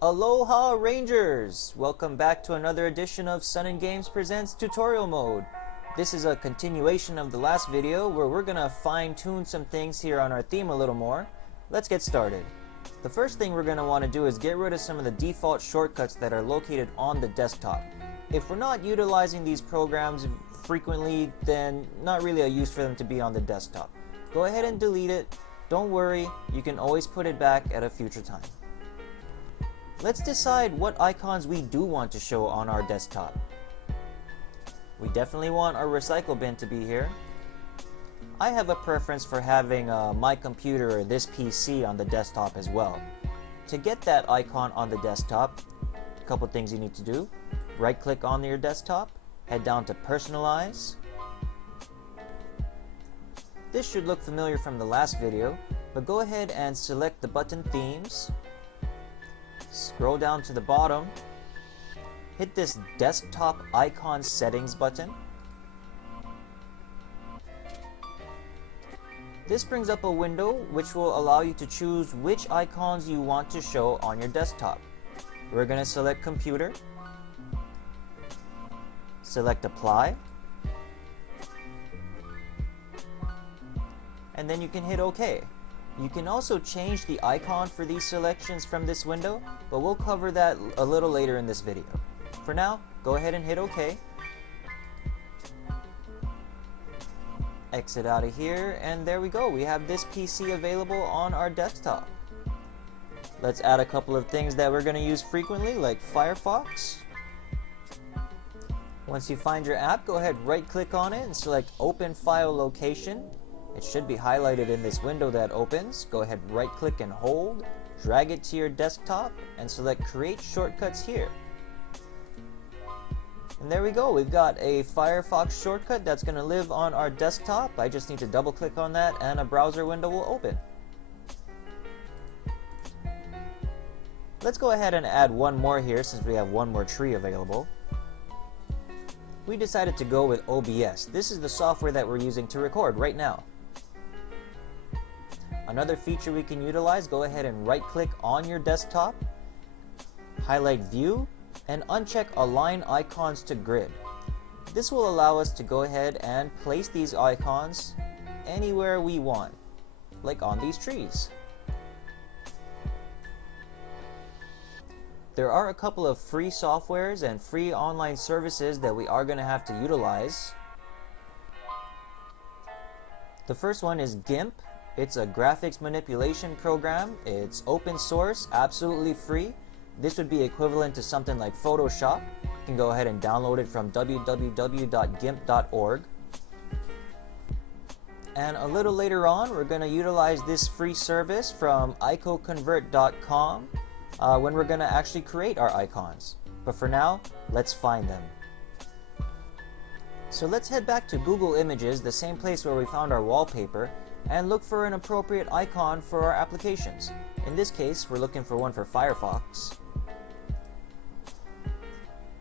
Aloha Rangers! Welcome back to another edition of Sun and Games Presents Tutorial Mode. This is a continuation of the last video where we're gonna fine-tune some things here on our theme a little more. Let's get started. The first thing we're gonna want to do is get rid of some of the default shortcuts that are located on the desktop. If we're not utilizing these programs frequently, then not really a use for them to be on the desktop. Go ahead and delete it. Don't worry, you can always put it back at a future time. Let's decide what icons we do want to show on our desktop. We definitely want our recycle bin to be here. I have a preference for having my computer or this PC on the desktop as well. To get that icon on the desktop, a couple things you need to do. Right click on your desktop, head down to Personalize. This should look familiar from the last video, but go ahead and select the button Themes. Scroll down to the bottom, hit this Desktop Icon Settings button. This brings up a window which will allow you to choose which icons you want to show on your desktop. We're going to select Computer, select Apply, and then you can hit OK. You can also change the icon for these selections from this window, but we'll cover that a little later in this video. For now, go ahead and hit OK. Exit out of here, and there we go. We have this PC available on our desktop. Let's add a couple of things that we're going to use frequently, like Firefox. Once you find your app, go ahead, right-click on it and select Open File Location. It should be highlighted in this window that opens. Go ahead, right-click and hold, drag it to your desktop, and select Create Shortcuts here. And there we go. We've got a Firefox shortcut that's going to live on our desktop. I just need to double-click on that, and a browser window will open. Let's go ahead and add one more here since we have one more tree available. We decided to go with OBS. This is the software that we're using to record right now. Another feature we can utilize, go ahead and right-click on your desktop, highlight View, and uncheck Align Icons to Grid. This will allow us to go ahead and place these icons anywhere we want, like on these trees. There are a couple of free softwares and free online services that we are going to have to utilize. The first one is GIMP. It's a graphics manipulation program. It's open source, absolutely free. This would be equivalent to something like Photoshop. You can go ahead and download it from www.gimp.org. And a little later on, we're going to utilize this free service from icoconvert.com when we're going to actually create our icons. But for now, let's find them. So let's head back to Google Images, the same place where we found our wallpaper, and look for an appropriate icon for our applications. In this case, we're looking for one for Firefox.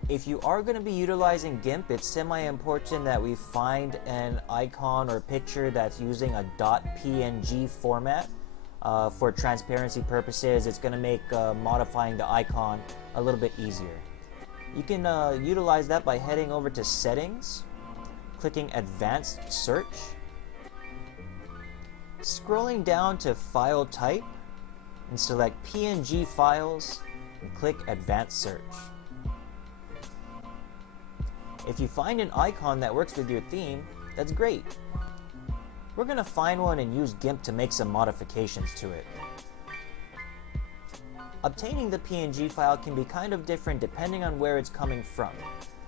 If you are going to be utilizing GIMP, it's semi-important that we find an icon or picture that's using a .png format. For transparency purposes, it's going to make modifying the icon a little bit easier. You can utilize that by heading over to Settings, clicking Advanced Search, scrolling down to File Type, and select PNG Files, and click Advanced Search. If you find an icon that works with your theme, that's great. We're going to find one and use GIMP to make some modifications to it. Obtaining the PNG file can be kind of different depending on where it's coming from.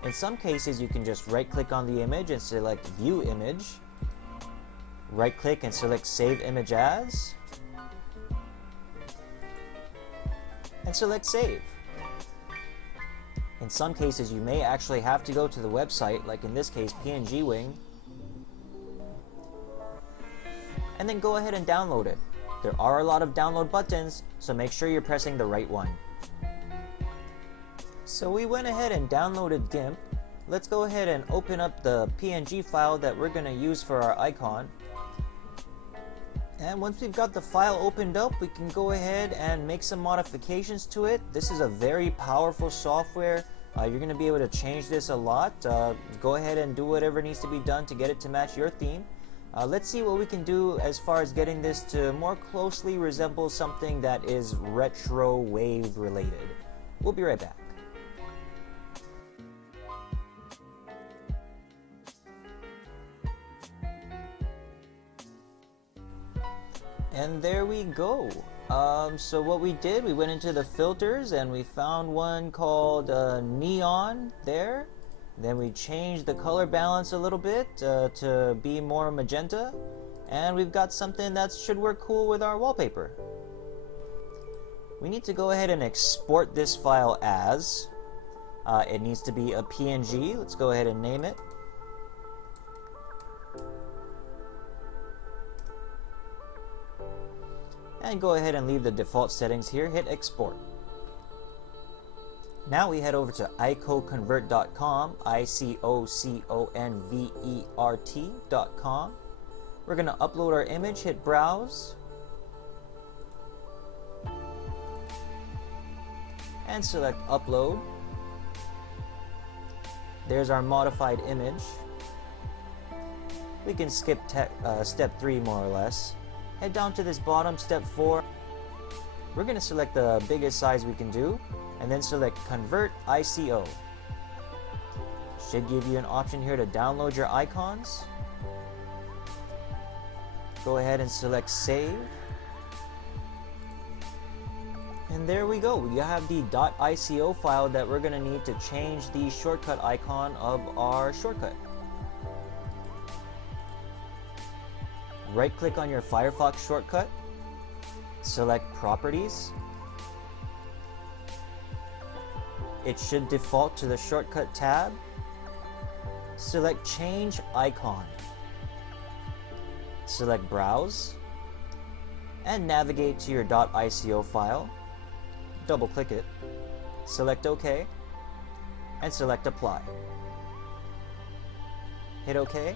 In some cases, you can just right-click on the image and select View Image, right-click and select Save Image As, and select Save. In some cases, you may actually have to go to the website, like in this case, PNG Wing, and then go ahead and download it. There are a lot of download buttons, so make sure you're pressing the right one. So we went ahead and downloaded GIMP. Let's go ahead and open up the PNG file that we're going to use for our icon. And once we've got the file opened up, we can go ahead and make some modifications to it. This is a very powerful software. You're going to be able to change this a lot. Go ahead and do whatever needs to be done to get it to match your theme. Let's see what we can do as far as getting this to more closely resemble something that is retro wave related. We'll be right back. And there we go. So what we did, we went into the filters and we found one called neon there. Then we changed the color balance a little bit to be more magenta. And we've got something that should work cool with our wallpaper. We need to go ahead and export this file as. It needs to be a PNG. Let's go ahead and name it. And go ahead and leave the default settings here. Hit export. Now we head over to icoconvert.com, icoconvert.com. We're going to upload our image, hit browse, and select upload. There's our modified image. We can skip step 3 more or less. Head down to this bottom, step 4. We're going to select the biggest size we can do, and then select Convert ICO. Should give you an option here to download your icons. Go ahead and select Save. And there we go. We have the .ico file that we're going to need to change the shortcut icon of our shortcut. Right-click on your Firefox shortcut, select Properties. It should default to the Shortcut tab. Select Change Icon. Select Browse, and navigate to your .ico file. Double-click it, select OK, and select Apply. Hit OK,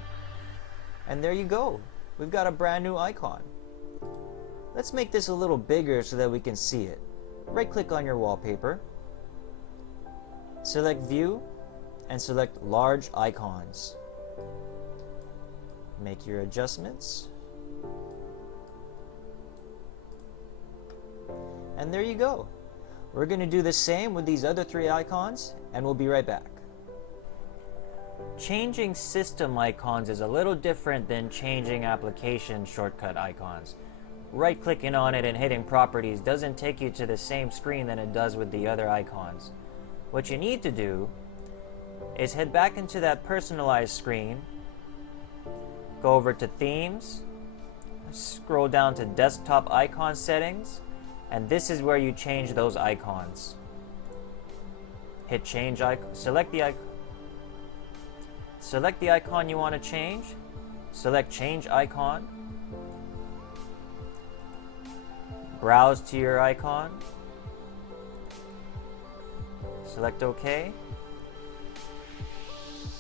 and there you go. We've got a brand new icon. Let's make this a little bigger so that we can see it. Right-click on your wallpaper, select View, and select Large Icons. Make your adjustments. And there you go. We're going to do the same with these other 3 icons, and we'll be right back. Changing system icons is a little different than changing application shortcut icons. Right-clicking on it and hitting Properties doesn't take you to the same screen than it does with the other icons. What you need to do is head back into that personalized screen, go over to Themes, scroll down to Desktop Icon Settings, and this is where you change those icons. Hit Change Icon, select the icon you want to change, select Change Icon, browse to your icon, select OK.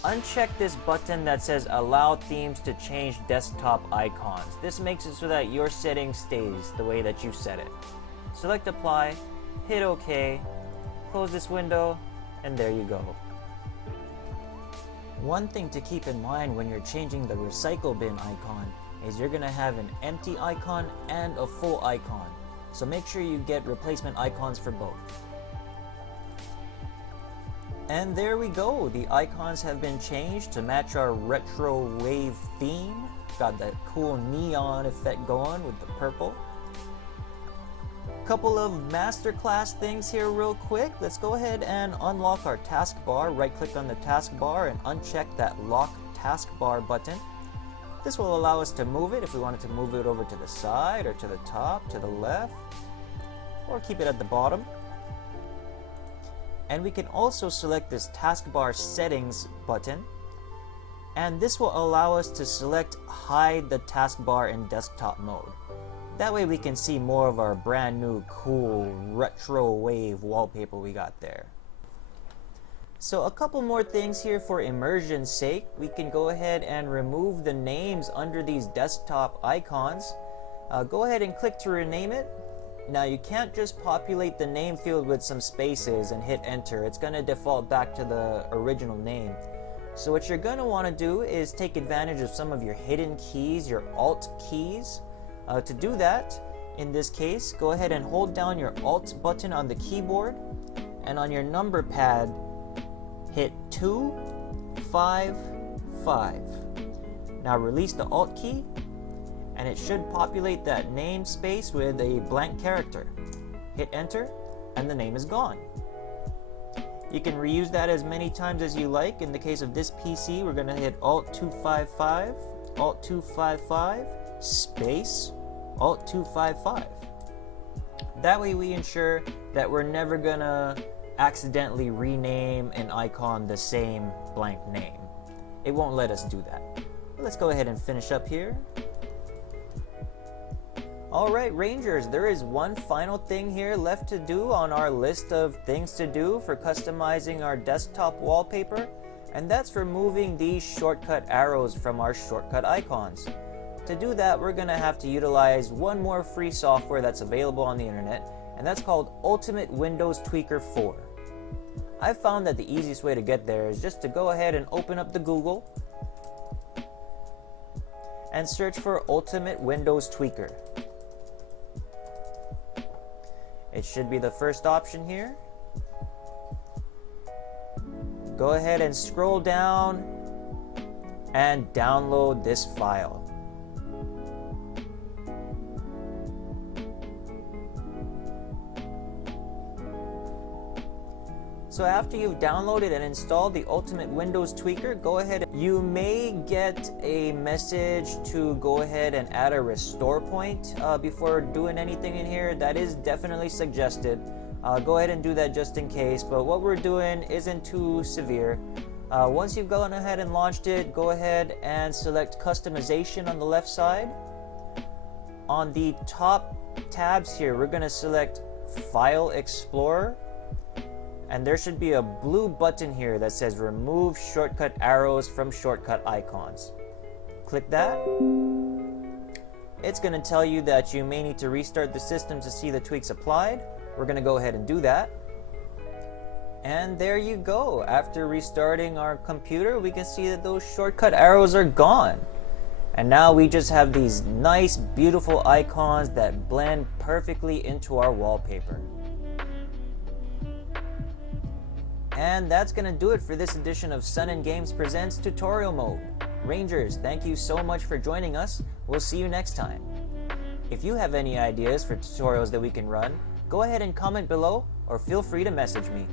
Uncheck this button that says Allow Themes to Change Desktop Icons. This makes it so that your setting stays the way that you set it. Select Apply, hit OK, close this window, and there you go. One thing to keep in mind when you're changing the recycle bin icon is you're going to have an empty icon and a full icon. So make sure you get replacement icons for both. And there we go. The icons have been changed to match our retro wave theme. Got that cool neon effect going with the purple. Couple of masterclass things here real quick. Let's go ahead and unlock our taskbar. Right click on the taskbar and uncheck that lock taskbar button. This will allow us to move it if we wanted to move it over to the side or to the top, to the left, or keep it at the bottom. And we can also select this taskbar settings button, and this will allow us to select hide the taskbar in desktop mode. That way we can see more of our brand new cool retro wave wallpaper we got there. So a couple more things here for immersion's sake. We can go ahead and remove the names under these desktop icons. Go ahead and click to rename it. Now you can't just populate the name field with some spaces and hit enter. It's going to default back to the original name. So what you're going to want to do is take advantage of some of your hidden keys, your alt keys. To do that, in this case, go ahead and hold down your alt button on the keyboard, and on your number pad hit 2, 5, 5. Now release the alt key, and it should populate that namespace with a blank character. Hit enter, and the name is gone. You can reuse that as many times as you like. In the case of this PC, we're going to hit Alt 255, Alt 255, space, Alt 255. That way we ensure that we're never going to accidentally rename an icon the same blank name. It won't let us do that. Let's go ahead and finish up here. Alright Rangers, there is one final thing here left to do on our list of things to do for customizing our desktop wallpaper, and that's removing these shortcut arrows from our shortcut icons. To do that, we're going to have to utilize one more free software that's available on the internet, and that's called Ultimate Windows Tweaker 4. I've found that the easiest way to get there is just to go ahead and open up the Google and search for Ultimate Windows Tweaker. It should be the first option here. Go ahead and scroll down and download this file. So after you've downloaded and installed the Ultimate Windows Tweaker, go ahead. You may get a message to go ahead and add a restore point before doing anything in here. That is definitely suggested. Go ahead and do that just in case, but what we're doing isn't too severe. Once you've gone ahead and launched it, go ahead and select Customization on the left side. On the top tabs here, we're going to select File Explorer. And there should be a blue button here that says remove shortcut arrows from shortcut icons. Click that. It's going to tell you that you may need to restart the system to see the tweaks applied. We're going to go ahead and do that. And there you go. After restarting our computer, we can see that those shortcut arrows are gone. And now we just have these nice, beautiful icons that blend perfectly into our wallpaper. And that's going to do it for this edition of Sun & Games Presents Tutorial Mode. Rangers, thank you so much for joining us. We'll see you next time. If you have any ideas for tutorials that we can run, go ahead and comment below or feel free to message me.